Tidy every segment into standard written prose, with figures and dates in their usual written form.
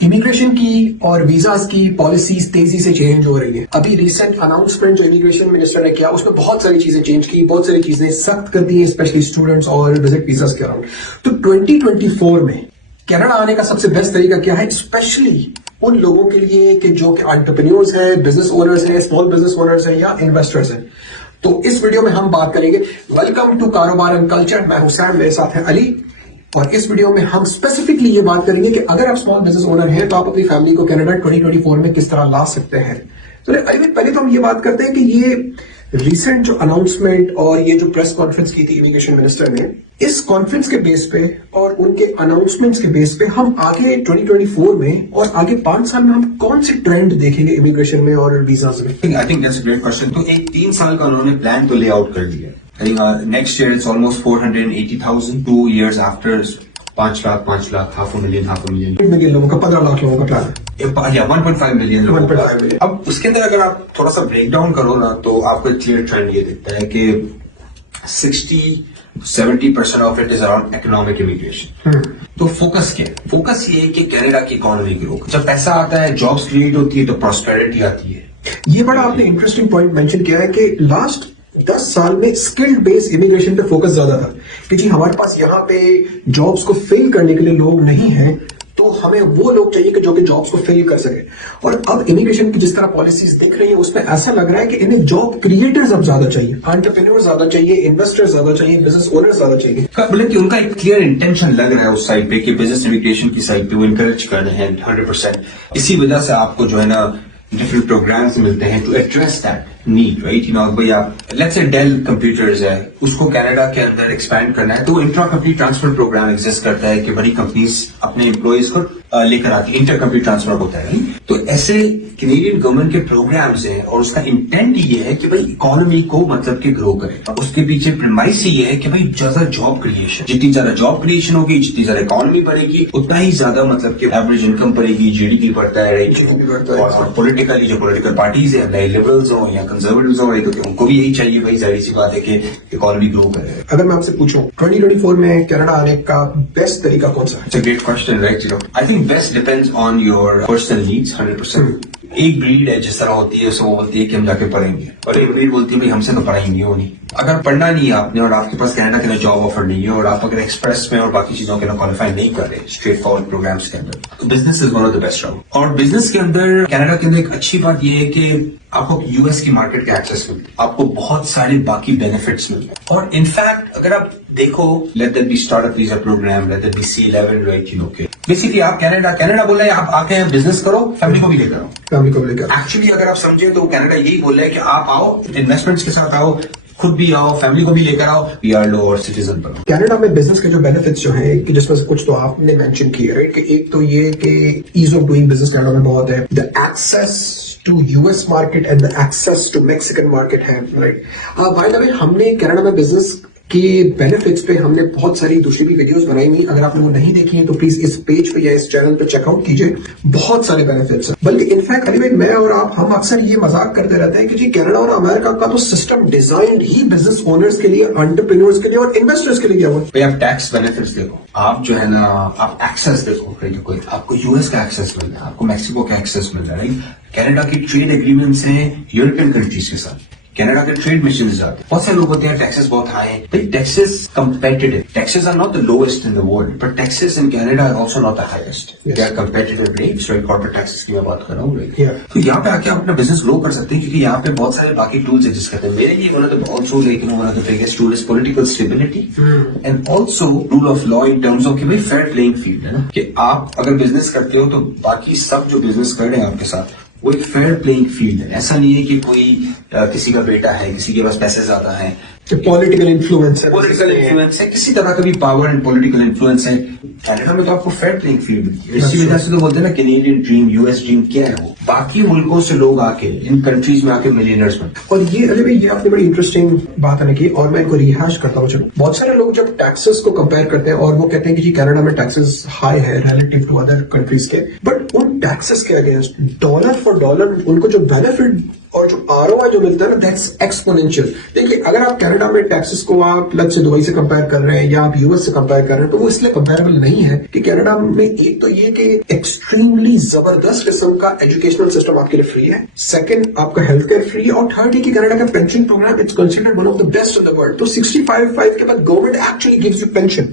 Immigration की और visas की पॉलिसीज तेजी से चेंज हो रही है। अभी रिसेंट अनाउंसमेंट जो इमिग्रेशन मिनिस्टर ने किया उसमें बहुत सारी चीजें चेंज की, बहुत सारी चीजें सख्त कर दी है, स्पेशली स्टूडेंट्स और विजिट वीजास के अराउंड। तो 2024 में कनाडा आने का सबसे बेस्ट तरीका क्या है, स्पेशली उन लोगों के लिए कि जो कि एंटरप्रेन्योर्स हैं, बिजनेस ओनर्स हैं, स्मॉल बिजनेस ओनर्स हैं या इन्वेस्टर्स हैं। तो इस वीडियो में हम बात करेंगे। वेलकम टू कारोबार एंड कल्चर। मैं हूं सैम, मेरे साथ है अली। और इस वीडियो में हम स्पेसिफिकली ये बात करेंगे कि अगर आप स्मॉल बिजनेस ओनर हैं तो आप अपनी फैमिली को कनाडा 2024 में किस तरह ला सकते हैं। तो पहले तो हम ये बात करते हैं कि ये रिसेंट जो अनाउंसमेंट और ये जो प्रेस कॉन्फ्रेंस की थी इमिग्रेशन मिनिस्टर ने, इस कॉन्फ्रेंस के बेस पे और उनके अनाउंसमेंट्स के बेस पे हम आगे 2024 में और आगे 5 साल में हम कौन से ट्रेंड देखेंगे इमिग्रेशन में और वीजाज में। I think that's a great question. तो एक 3 साल का उन्होंने प्लान तो ले आउट कर दिया। I think next year it's almost 480,000. 2 years after 5 lakh, half a million. 1 million लोगों का, 15 लाख लोगों का प्लान है। 1.5 मिलियन लोगों का। 1.5 मिलियन। अब उसके अंदर अगर आप थोड़ा सा ब्रेक डाउन करो ना तो आपको एक क्लियर ट्रेंड ये दिखता है कि 60-70% of it is around economic immigration. तो फोकस क्या है? फोकस ये है कि कनाडा की इकोनॉमी ग्रो। जब पैसा आता है, जॉब्स क्रिएट होती है, तो प्रॉस्पेरिटी आती है। ये बड़ा आपने इंटरेस्टिंग पॉइंट मेंशन किया है कि लास्ट 10 साल में स्किल्ड बेस्ड इमिग्रेशन पे फोकस ज्यादा था कि जी हमारे पास यहाँ पे जॉब्स को फिल करने के लिए लोग नहीं हैं, तो हमें वो लोग चाहिए कि जो कि जॉब्स को फिल कर सके। और अब इमिग्रेशन की जिस तरह पॉलिसीज दिख रही है उसमें ऐसा लग रहा है कि इन्हें जॉब क्रिएटर्स अब ज्यादा चाहिए, एंटरप्रेन्योर ज्यादा चाहिए, इन्वेस्टर्स ज्यादा चाहिए, बिजनेस ओनर्स ज्यादा चाहिए। बोले कि उनका एक क्लियर इंटेंशन लग रहा है उस साइड पे कि बिजनेस इमिग्रेशन की साइड पे वो इनकरेज कर रहे हैं 100%। इसी वजह से आपको जो है ना डिफरेंट प्रोग्राम्स मिलते हैं to address that need, right? You know, भाई आप लेट्स से डेल कंप्यूटर्स है, उसको कनाडा के अंदर एक्सपैंड करना है, तो intra company transfer program exist करता है कि बड़ी कंपनीज अपने एम्प्लॉइज को लेकर आती है, इंटर कंपनी ट्रांसफर होता है। तो ऐसे कैनेडियन गवर्नमेंट के प्रोग्राम्स हैं और उसका इंटेंट ये है कि भाई इकोनॉमी को मतलब कि ग्रो करे। उसके पीछे प्रेमाइस ये है कि भाई ज्यादा जॉब क्रिएशन, जितनी ज्यादा जॉब क्रिएशन होगी, जितनी ज्यादा इकोनॉमी बढ़ेगी, उतना ही ज्यादा मतलब कि एवरेज इनकम बढ़ेगी, जीडीपी बढ़ता है, राइट? और पॉलिटिकली जो पॉलिटिकल पार्टीज है, नए लिबरल्स हो या कंजर्वेटिव्स हो, तो उनको भी यही चाहिए भाई, जाहिर सी बात है कि इकोनॉमी ग्रो करे। अगर मैं आपसे पूछूं 2024 में कनाडा आने का बेस्ट तरीका कौन सा है? It's a great question, right? You know, I think best depends on your personal needs, 100%. एक ब्रीड है जिस तरह होती है, उसे वो बोलती है कि हम जाके पढ़ेंगे, और एक ब्रीड बोलती है भाई हमसे तो पढ़ाई नहीं होनी। अगर पढ़ना नहीं है आपने और आपके पास कनाडा के लिए जॉब ऑफर नहीं है और आप अगर एक्सप्रेस में और बाकी चीजों के लिए क्वालिफाई नहीं कर रहे स्ट्रेट फॉरवर्ड प्रोग्राम्स के अंदर, तो business is one of the best route. और बिजनेस के अंदर कनाडा के अंदर एक अच्छी बात यह है कि आपको यूएस की मार्केट का एक्सेस मिलता है, आपको बहुत सारे बाकी बेनिफिट्स मिलते हैं। और इनफैक्ट अगर आप देखो, let that be startup visa program, let that be C11, right? You know, basically आप कनाडा बोल रहे हैं आप आके बिजनेस करो, फैमिली को भी लेकर आओ। फैमिली को भी लेकर एक्चुअली अगर आप समझे तो कनाडा यही बोल रहा है कि आप आओ, इन्वेस्टमेंट्स के साथ आओ, खुद भी आओ, फैमिली को भी लेकर आओ, पीआर लो और सिटीजन बनो। कनाडा में बिजनेस के जो बेनिफिट्स जो हैं कि जिसमें से कुछ तो आपने मेंशन किए, राइट? कि एक तो ये कि ease of doing business Canada में बहुत है, the access to US market and the access to Mexican market है, राइट? बाय द वे, हमने कनाडा में बिजनेस के बेनिफिट्स पे हमने बहुत सारी दूसरी भी वीडियोस बनाई हुई। अगर आपने वो नहीं देखी है तो प्लीज इस पेज पे या इस चैनल पे चेकआउट कीजिए, बहुत सारे बेनिफिट्स हैं। बल्कि इनफैक्ट अली भाई, मैं और आप हम अक्सर ये मजाक करते रहते हैं कि जी कनाडा और अमेरिका का तो सिस्टम डिजाइन ही बिजनेस ओनर्स के लिए, एंटरप्रेन्योर्स के लिए और इन्वेस्टर्स के लिए किया हुआ है। आप टैक्स बेनिफिट्स देखो, आप जो है ना, आप एक्सेस देखो, कोई आपको यूएस का एक्सेस मिल रहा है, आपको मैक्सिको का एक्सेस मिल रहा है, राइट? कनाडा की ट्रेड एग्रीमेंट्स हैं यूरोपियन कंट्रीज के साथ, कनाडा के ट्रेड मिशन जाते हैं। बहुत सारे लोग होते हैं टैक्सेस बहुत हाई है, भाई taxes competitive, taxes are not the lowest in the world, but taxes in Canada are also not the highest. They are competitive rates, right? Corporate taxes की मैं बात कर रहा हूँ, राइट? तो यहाँ पे आके आप अपना बिजनेस ग्रो कर सकते हैं क्योंकि यहाँ पे बहुत सारे बाकी टूल्स एग्जिस्ट करते हैं। मेरे लिए one of the also like one of the biggest tool is political stability and also rule of law in terms of कि भाई फेयर प्लेइंग फील्ड है ना, कि आप अगर बिजनेस करते हो तो बाकी सब जो बिजनेस कर रहे हैं आपके साथ वो एक फेयर प्लेइंग फील्ड है। ऐसा नहीं है कि कोई किसी का बेटा है, किसी के पास पैसे ज्यादा है, पॉलिटिकल इन्फ्लुएंस है, किसी तरह का भी पावर एंड पॉलिटिकल इन्फ्लुएंस है। कनाडा में तो आपको फेयर प्लेइंग फील्ड मिलती है। इसी वजह से तो बोलते हैं ना कैनेडियन ड्रीम, यूएस ड्रीम क्या है वो, बाकी मुल्कों से लोग आके इन कंट्रीज में आके मिलियनर्स बनते। और ये अरे भाई, ये आपने बड़ी इंटरेस्टिंग बात है की और मैं इनको रिहाश करता हूँ। चलो, बहुत सारे लोग जब टैक्सेस को कंपेयर करते हैं और वो कहते हैं कि जी कनाडा में टैक्सेस हाई है रिलेटिव टू अदर कंट्रीज के, बट उन टैक्सेस के अगेंस्ट डॉलर फॉर डॉलर उनको जो बेनिफिट और जो ROI जो मिलता है ना, दैट्स एक्सपोनेंशियल। देखिए, अगर आप कनाडा में टैक्सेस को आप लग से दुबई से कंपेयर कर रहे हैं या आप यूएस से कंपेयर कर रहे हैं, तो वो इसलिए कंपेरेबल नहीं है कि कनाडा में एक तो ये कि एक्सट्रीमली जबरदस्त किस्म का एजुकेशनल सिस्टम आपके लिए फ्री है, सेकंड आपका हेल्थ केयर फ्री है, और थर्ड ये कि कनाडा का pension program it's considered one of the best in the world. तो 65 के बाद government actually gives you pension,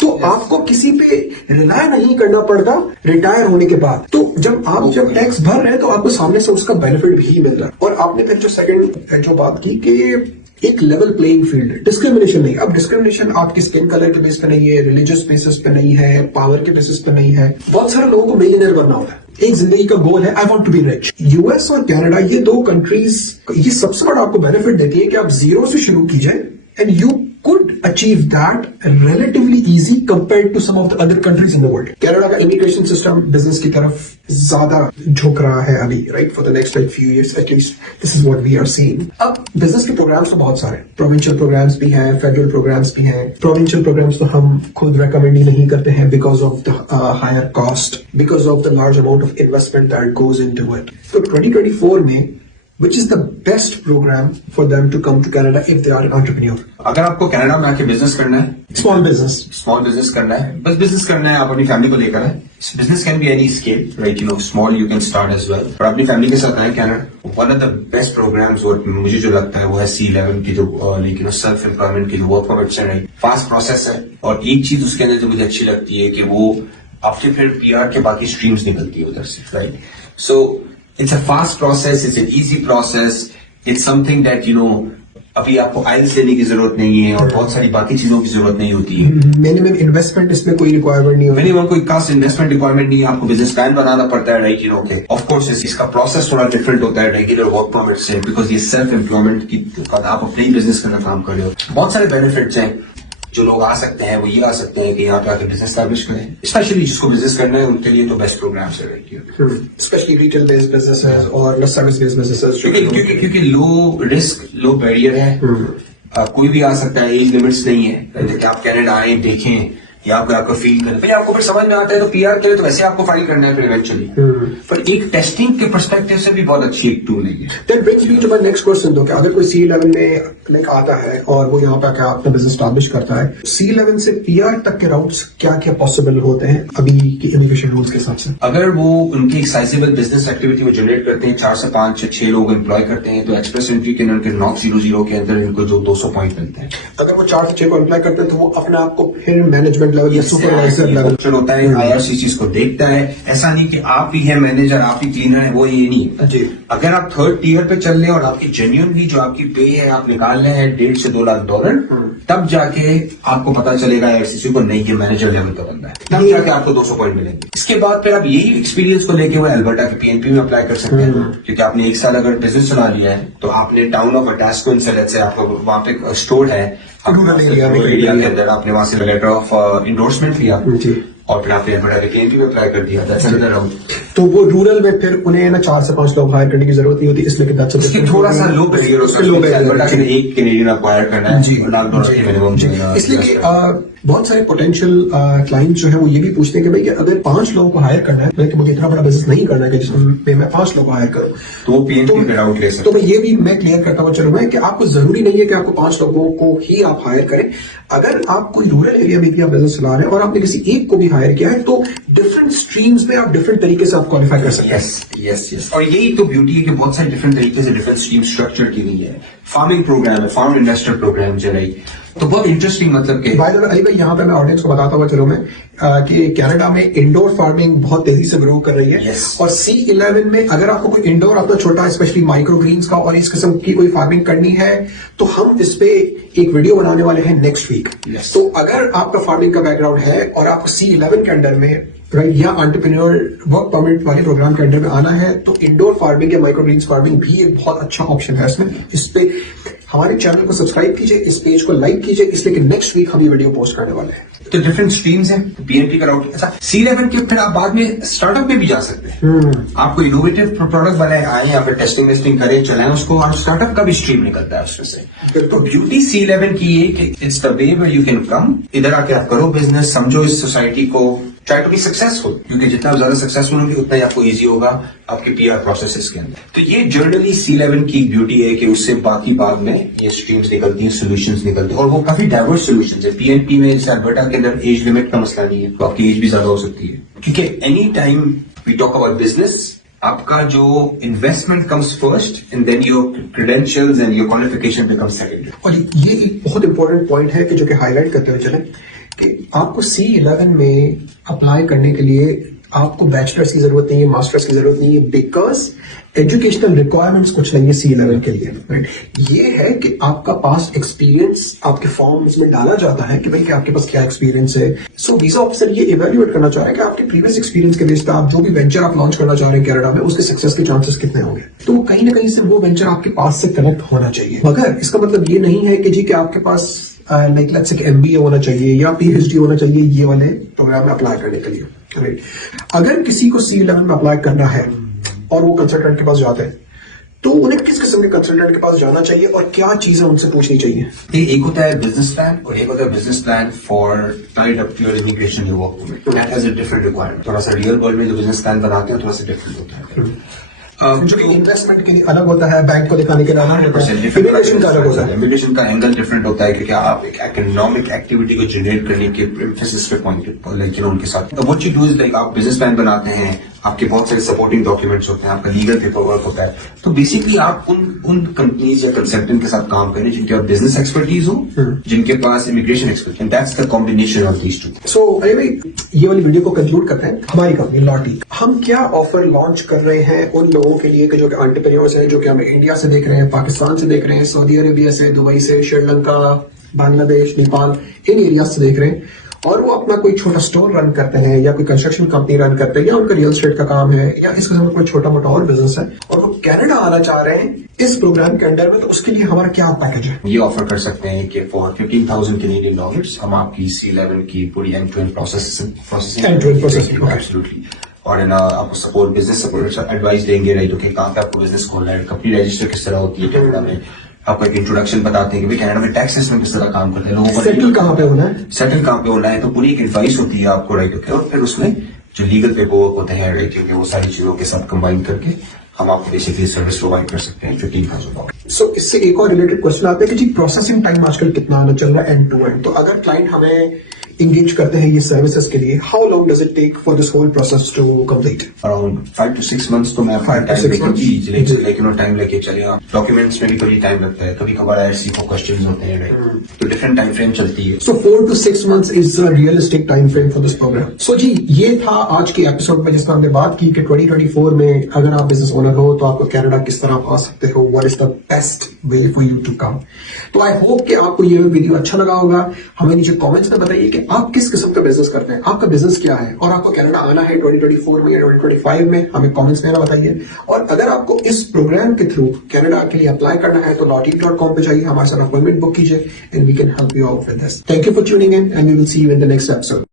तो आपको किसी पे रिलाय नहीं करना पड़ता रिटायर होने के बाद। तो जब टैक्स भर रहे हैं तो आपको सामने से उसका बेनिफिट भी मिल रहा है। और आपने फिर जो सेकंड जो बात की कि एक लेवल प्लेइंग फील्ड, डिस्क्रिमिनेशन नहीं। अब डिस्क्रिमिनेशन आपकी स्किन कलर के बेस पे नहीं है, रिलीजियस बेसिस पे नहीं है, पावर के बेसिस पे नहीं है। बहुत सारे लोगों को मिलियनर बनना होता है, एक जिंदगी का गोल है, I want to be rich. US और कनाडा ये दो कंट्रीज ये सबसे बड़ा आपको बेनिफिट देती है कि आप जीरो से शुरू कीजिए and you could achieve that relatively easy compared to some of the other countries in the world. Canada का इमिग्रेशन सिस्टम बिजनेस की तरफ ज्यादा झुक रहा है अभी, right, for the next few years at least. This is what we are seeing. अब business के प्रोग्राम्स तो बहुत सारे, प्रोविंशियल प्रोग्राम्स भी हैं, फेडरल प्रोग्राम्स भी हैं। प्रोविंशियल प्रोग्राम्स तो हम खुद रेकमेंड ही नहीं करते हैं because of the higher cost, because of the large amount of investment that goes into it. तो 2024 में which is the best program for them to come to Canada if they are an entrepreneur? अगर आपको Canada में आके business करना है, small business करना है, बस बिजनेस करना है, आप अपनी फैमिली को लेकर आए। Business can be any scale, right, you know, small you can start as well, और अपनी फैमिली के साथ आए Canada. One of the best programs और मुझे जो लगता है वो है C11 की, जो लेकिन सेल्फ एम्प्लॉयमेंट की जो वर्क परमिट्स है, फास्ट प्रोसेस है। और एक चीज उसके अंदर जो मुझे अच्छी लगती है कि वो आपसे फिर PR के बाकी स्ट्रीम्स निकलती है उधर से, right. So it's a fast process, it's an easy process, it's something that, you know, अभी आपको IELTS लेने की जरूरत नहीं है और बहुत सारी बाकी चीजों की जरूरत नहीं होती है। मिनिमम इन्वेस्टमेंट इसमें कोई रिक्वायरमेंट नहीं होती, मिनिमम कोई खास इन्वेस्टमेंट रिक्वायरमेंट नहीं है। आपको बिजनेस प्लान बनाना पड़ता है, right, you no, okay. Of course इसका प्रोसेस थोड़ा डिफरेंट होता है रेगुलर वर्क परमिट से, बिकॉज ये सेल्फ एम्प्लॉयमेंट की, आप अपने ही बिजनेस करना काम कर रहे हो। बहुत सारे बेनिफिट्स हैं। जो लोग आ सकते हैं वो ये आ सकते हैं कि यहाँ पे आकर बिजनेस स्टैब्लिश करें, स्पेशली जिसको बिजनेस करना है उनके लिए तो बेस्ट प्रोग्राम्स है, स्पेशली रिटेल बेस्ड बिजनेसेस और सर्विस बेस्ड बिजनेसेस, क्योंकि लो रिस्क लो बैरियर है। कोई भी आ सकता है, एज लिमिट्स नहीं है कि आप कनाडा आए देखें या आपको फील करें, फिर आपको फिर समझ में आता है तो PR के लिए तो वैसे आपको फाइल करना है फिर इवेंचुअली, पर एक टेस्टिंग के पर्सपेक्टिव से भी बहुत अच्छी एक टूल है। Then brings me to my next question though, कि अगर कोई C11 में लाइक आता है और वो यहाँ पे आकर अपना बिजनेस स्टैब्लिश करता है, C11 से PR तक के राउट्स क्या क्या पॉसिबल होते हैं अभी के इमिग्रेशन रूल्स के हिसाब से? अगर वो उनकी एक साइजेबल बिजनेस एक्टिविटी वो जनरेट करते हैं, 4 से 5 या 6 लोग एम्प्लॉय करते हैं, तो एक्सप्रेस एंट्री के उनके 900 के अंदर इनको जो 200 पॉइंट मिलते हैं। अगर वो 4 से 6 को एम्प्लॉय करते हैं तो वो अपने आप को फिर मैनेजमेंट लेवल या सुपरवाइजर ऑप्शन होता है, IRCC को देखता है। ऐसा नहीं कि आप ही है मैनेजर, आप ही क्लीनर है, वो ये नहीं जी। अगर आप 3rd टियर पे चल रहे हैं और आपकी जेन्युइनली जो आपकी पे है आप निकाल रहे हैं $1.5 से $2 लाख, तब जाके आपको पता चलेगा IRCC को नहीं, ये मैनेजर लेवल का बंदा है, तब जाके आपको 200 पॉइंट मिलेंगे। इसके बाद फिर आप यही एक्सपीरियंस को लेके वो अल्बर्टा के PNP में अप्लाई कर सकते हैं, क्योंकि आपने 1 साल अगर बिजनेस चला लिया है तो आपने टाउन ऑफ अटैचमेंट से, लेट्स से आपको वहां पे स्टोर है रूरल एरिया के अंदर, आपने वहां से लेटर ऑफ इंडोर्समेंट लिया और फिर आपने अल्बर्टा के PNP में अप्लाई कर दिया, तो वो रूरल में फिर उन्हें ना 4 से 5 लोग हायर करने की जरूरत नहीं होती, इसलिए थोड़ा सा लो बैरियर हो सकता है। अल्बर्टा के एक कैनेडियन अक्वायर करना है जी, मिनिमम, इसलिए कि बहुत सारे पोटेंशियल क्लाइंट्स जो है वो ये भी पूछते हैं कि भाई अगर 5 लोगों को हायर करना है, तो मुझे इतना बड़ा बिजनेस नहीं करना है कि जिसमें मैं 5 लोग हायर करूं, तो वो PNP पे आउट ले सकते। तो मैं ये भी मैं क्लियर करता हुआ चलूंगा कि आपको जरूरी नहीं है कि आपको 5 लोगों को ही आप हायर करें। अगर आप कोई रूरल एरिया में भी बिजनेस चला रहे हैं और आपने किसी एक को भी हायर किया है, तो डिफरेंट स्ट्रीम्स में आप डिफरेंट तरीके से आप क्वालिफाई कर सकते हैं। यस। और यही तो ब्यूटी है कि बहुत सारे डिफरेंट तरीके से डिफरेंट स्ट्रीम स्ट्रक्चर की हुई है। फार्मिंग प्रोग्राम है, फार्म इन्वेस्टर प्रोग्राम जो है, तो बहुत इंटरेस्टिंग, मतलब कि भाई अली भाई यहाँ पे मैं ऑडियंस को बताता हुआ चलूं मैं कि कनाडा में इंडोर फार्मिंग बहुत तेजी से ग्रो कर रही है। और C11 में अगर आपको कोई इंडोर अपना छोटा स्पेशली माइक्रो ग्रीन्स का और इस किस्म की कोई फार्मिंग करनी है, तो हम इस पे एक वीडियो बनाने वाले हैं नेक्स्ट वीक। तो अगर आपका फार्मिंग का बैकग्राउंड है और आपको C11 के अंडर में राइट या एंटरप्रेन्योर वर्क परमिट वाले प्रोग्राम के अंडर में आना है, तो इंडोर फार्मिंग या माइक्रो ग्रीन्स फार्मिंग भी एक बहुत अच्छा ऑप्शन है इसमें। इस पे हमारे चैनल को सब्सक्राइब कीजिए, इस पेज को लाइक कीजिए, इसलिए कि नेक्स्ट वीक हम ये वीडियो पोस्ट करने वाले हैं। तो डिफरेंट स्ट्रीम्स हैं, PNP का राउट। अच्छा, C11 के फिर आप बाद में स्टार्टअप में भी जा सकते हैं। आपको इनोवेटिव प्रोडक्ट बनाए आए या फिर टेस्टिंग वेस्टिंग करें, चलाएं उसको, और स्टार्टअप का भी स्ट्रीम निकलता है उसमें से। तो ब्यूटी C11 की ये कि it's the way where you can come, इधर आके आप करो बिजनेस, समझो इस सोसाइटी को, ट्राई टू बी सक्सेसफुल, क्योंकि जितना ज्यादा सक्सेसफुल होंगे उतना ही आपको इजी होगा आपके पीआर प्रोसेसेस के अंदर। तो ये जर्नली C11 की ब्यूटी है कि उससे बाकी बाद में ये स्ट्रीम्स निकलती हैं, सोल्यूशंस निकलते हैं, और वो काफी डाइवर्स सोल्यूशंस है। PNP में जैसे अल्बर्टा के अंदर एज लिमिट का मसला नहीं है, तो आपकी एज भी ज्यादा हो सकती है, क्योंकि any time we talk about business, आपका जो investment comes first and then your credentials and your qualification becomes secondary. और ये एक बहुत इंपॉर्टेंट पॉइंट है कि जो कि हाईलाइट करते हुए चले कि आपको C11 में अप्लाई करने के लिए आपको बैचलर्स की जरूरत नहीं है, मास्टर्स की जरूरत नहीं है, बिकॉज एजुकेशनल रिक्वायरमेंट्स कुछ नहीं है C11 के लिए, राइट। ये है कि आपका पास्ट एक्सपीरियंस आपके फॉर्म्स में डाला जाता है कि भाई कि आपके पास क्या एक्सपीरियंस है। सो वीजा ऑफिसर ये इवेल्युएट करना चाह रहे हैं कि आपके प्रीवियस एक्सपीरियंस के बेस पे आप जो भी वेंचर आप लॉन्च करना चाह रहे हैं कनाडा में, उसके सक्सेस के चांसेस कितने होंगे। तो कहीं ना कहीं से वो वेंचर आपके पास से कनेक्ट होना चाहिए, मगर इसका मतलब ये नहीं है कि जी कि आपके पास लाइक लेट्स से MBA होना चाहिए या PhD होना चाहिए ये वाले प्रोग्राम में अप्लाई करने के लिए, राइट। अगर किसी को C11 में अप्लाई करना है और वो कंसल्टेंट के पास जाते हैं, तो उन्हें किस किस्म के कंसल्टेंट के पास जाना चाहिए और क्या चीजें उनसे पूछनी चाहिए। एक होता है बिजनेस प्लान और एक होता है business plan for tied up your immigration your work permit, that has a different requirement. थोड़ा सा रियल वर्ल्ड में जो बिजनेस प्लान बनाते हैं थोड़ा सा डिफरेंट होता है, जो कि इन्वेस्टमेंट के लिए अलग होता है, बैंक को दिखाने के लिए अलग होता है, इमिग्रेशन का अलग होता है। इमिग्रेशन का एंगल डिफरेंट होता है क्योंकि आप एक इकोनॉमिक एक्टिविटी को जनरेट करने के एम्फेसिस पे पॉइंट लाइक उनके साथ what you do is like आप बिजनेस प्लान बनाते हैं, आपके बहुत सारे सपोर्टिंग डॉक्यूमेंट्स होते हैं, आपका लीगल पेपर वर्क होता है। तो बेसिकली आप उन कंपनीज या कंसल्टेंट के साथ काम करें जिनके पास बिजनेस एक्सपर्टीज हो, जिनके पास immigration expertise, and that's the combination of these two. So अरे भाई ये वाली वीडियो को कंक्लूड करते हैं। हमारी कंपनी लॉटी, हम क्या ऑफर लॉन्च कर रहे हैं उन लोगों के लिए कि जो कि एंटरप्रेन्योर्स हैं, जो कि हमें इंडिया से देख रहे हैं, पाकिस्तान से देख रहे हैं, सऊदी अरेबिया से, दुबई से, श्रीलंका, बांग्लादेश, नेपाल, इन एरियाज से देख रहे हैं, और वो अपना कोई छोटा स्टोर रन करते हैं या कोई कंस्ट्रक्शन कंपनी रन करते हैं या उनका रियल एस्टेट का काम है या इस किस्म का कोई छोटा मोटा और बिजनेस है और वो कनाडा आना चाह रहे हैं इस प्रोग्राम के अंडर में, तो उसके लिए हमारा क्या पैकेज है। ये ऑफर कर सकते हैं कि फॉर $15,000 कैनेडियन डॉलर्स हम आपकी C11 की पूरी end to end processing absolutely, और है ना आपको सपोर्ट, बिजनेस सपोर्ट एडवाइस देंगे, राइट। ओके, कहाँ पे आपको बिजनेस खोलना है, कंपनी रजिस्टर किस तरह होती है कनाडा में, आपको एक इंट्रोडक्शन बताते हैं कि भाई कनाडा में टैक्स सिस्टम किस तरह काम करते हैं, लोगों को सेटल कहाँ पे होना है, सेटल कहाँ पे होना है, तो पूरी एक एडवाइस होती है आपको, राइट। ओके, और फिर उसमें जो लीगल पेपर वर्क होते हैं, राइट, वो सारी चीजों के साथ कंबाइन करके हम आपको बेसिकली सर्विस प्रोवाइड कर सकते हैं $15,000। सो इससे एक और रिलेटेड क्वेश्चन आता है कि जी प्रोसेसिंग टाइम आजकल कितना आना चल रहा है एंड टू एंड। तो अगर क्लाइंट हमें इंगेज करते हैं ये सर्विसेज के लिए, how long does it take for this whole process to complete. Around 5 to 6 months तो मैं 5 to 6 months टाइम लेके चले। डॉक्यूमेंट्स में भी कभी टाइम लगता है, कभी कभार ऐसी क्वेश्चन होते हैं, राइट। तो डिफरेंट टाइम फ्रेम चलती है। So 4 to 6 months is a realistic time frame for this program. So जी ये था आज के एपिसोड में जिसमें हमने बात की कि 2024 में अगर आप बिजनेस ओनर हो तो आपको कनाडा किस तरह आ सकते हो, what is the best way for you to come. तो आई होप कि आपको ये वीडियो अच्छा लगा होगा। हमें नीचे कमेंट्स में बताइए कि आप किस किस्म का बिजनेस करते हैं, आपका बिजनेस क्या है और आपको कनाडा आना है 2024 में या 2025 में, हमें कमेंट्स में बताइए। और अगर आपको इस प्रोग्राम के थ्रू कनाडा के लिए अप्लाई करना है तो lottery.com पे जाइए, हमारे साथ अपॉइंटमेंट बुक कीजिए and we can help you out with this. Thank you for tuning in and we will see you in the next episode.